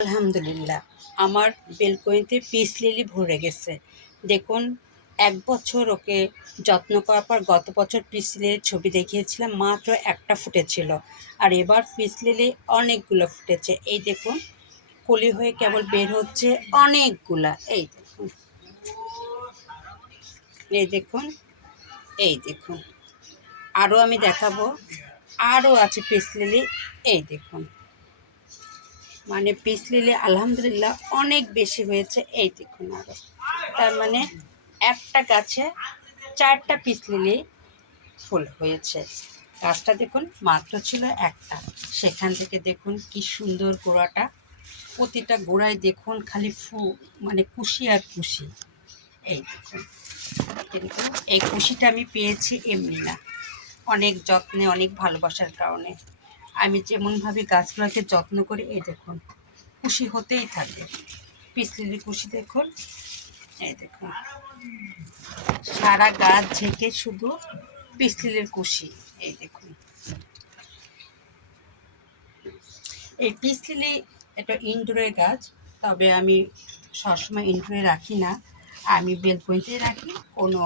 আলহামদুলিল্লাহ, আমার বেলকনিতে peace lily ভরে গেছে। দেখুন, ১ বছর ওকে যত্ন করার পর গত বছর পিস লিলির ছবি দেখিয়েছিলাম, মাত্র একটা ফুটেছিল। আর এবার পিস লিলি অনেকগুলো ফুটেছে। এই দেখুন, কলি হয়ে কেবল বের হচ্ছে অনেকগুলা। এই দেখুন, এই দেখুন, এই দেখুন। আরও আমি দেখাবো, আরও আছে পিস লিলি। এই দেখুন, মানে পিস লিলি আলহামদুলিল্লাহ অনেক বেশি হয়েছে। এই দেখুন আরও, তার মানে একটা গাছে 4টা পিস লিলি ফুল হয়েছে। গাছটা দেখুন মাত্র ছিল একটা, সেখান থেকে দেখুন কি সুন্দর গোড়াটা। প্রতিটা গোড়ায় দেখুন খালি মানে কুশি আর কুশি। এই দেখুন, কিন্তু এই কুশিটা আমি পেয়েছি এমনি না, অনেক যত্নে, অনেক ভালোবাসার কারণে। আমি যেমনভাবে গাছগুলোকে যত্ন করি, এই দেখুন কুশি হতেই থাকে। পিস লিলির কুশি দেখুন, এই দেখুন সারা গাছ ঝেঁকে শুধু পিস লিলির কুশি। এই দেখুন, এই পিস লিলি এটা ইনডোরের গাছ, তবে আমি সবসময় ইনডোরে রাখি না, আমি বেলকনিতে রাখি। কোনো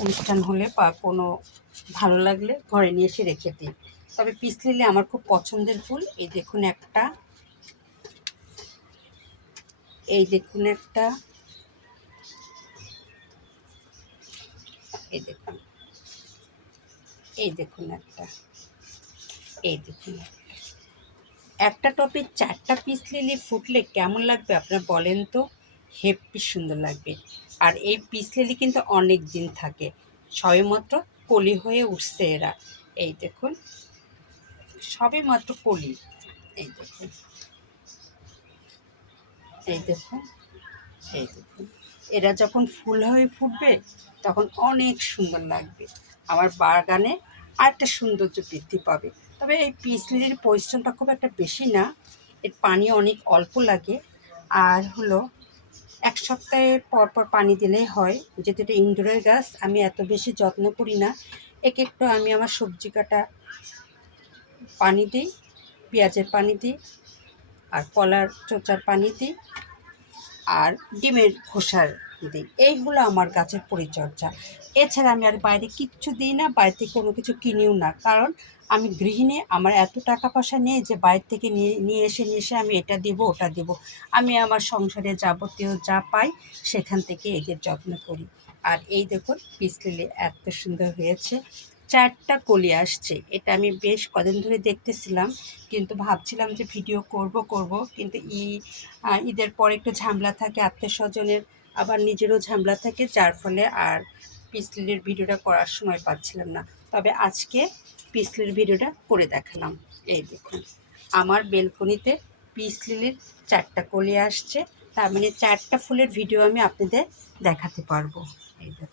অনুষ্ঠান হলে বা কোনো ভালো লাগলে ঘরে নিয়ে এসে রেখে দিই। তবে পিস লিলি আমার খুব পছন্দের ফুল। এই দেখুন একটা, এই দেখুন একটা, এই দেখুন, এই দেখুন একটা, এই দেখুন একটা টবে 4টা পিস লিলি ফুটলে কেমন লাগবে আপনারা বলেন তো? হেব্বি সুন্দর লাগবে। আর এই পিস লিলি কিন্তু অনেক দিন থাকে, সবেমাত্র কলি হয়ে উঠছে এরা। এই দেখুন, সবেমাত্র কলি। এই দেখুন, এই দেখুন, এই দেখুন, এরা যখন ফুল হয়ে ফুটবে তখন অনেক সুন্দর লাগবে। আমার বাগানে আরেকটা সৌন্দর্য বৃদ্ধি পাবে। তবে এই পিস লিলির পরিশ্রমটা খুব একটা বেশি না, এর পানি অনেক অল্প লাগে। আর হলো 1 সপ্তাহে পর পর পানি দিলেই হয়, যেহেতু এটা ইনডোরের গাছ। আমি এত বেশি যত্ন করি না, একে একটু আমি আমার সবজি কাটা পানি দিই, পেঁয়াজের পানি দিই, আর কলার চোচার পানি দিই, আর ডিমের খোসার দিই। এই হলো আমার গাছের পরিচর্যা। এছাড়া আমি আর বাইরে কিচ্ছু দিই না, বাইরে থেকে কোনো কিছু কিনিও না, কারণ আমি গৃহিণী। আমার এত টাকা পয়সা নেই যে বাইরে থেকে নিয়ে এসে আমি এটা দেবো ওটা দেবো। আমি আমার সংসারে যাবতীয় যা পাই সেখান থেকে এদের যত্ন করি। আর এই দেখুন পিস লিলি এত সুন্দর হয়েছে, 4টা কলি আসছে। এটা আমি বেশ কদিন ধরে দেখতেছিলাম, কিন্তু ভাবছিলাম যে ভিডিও করব, কিন্তু ঈদের পরে একটু ঝামেলা থাকে আত্মীয়স্বজনের, আবার নিজেরও ঝামেলা থাকে, যার ফলে আর পিস লিলির ভিডিওটা করার সময় পাচ্ছিলাম না। তবে আজকে পিস লিলির ভিডিওটা করে দেখালাম। এই দেখুন, আমার বেলকনিতে পিস লিলির 4টা কলি আসছে, তার মানে 4টা ফুলের ভিডিও আমি আপনাদের দেখাতে পারবো। এই দেখুন।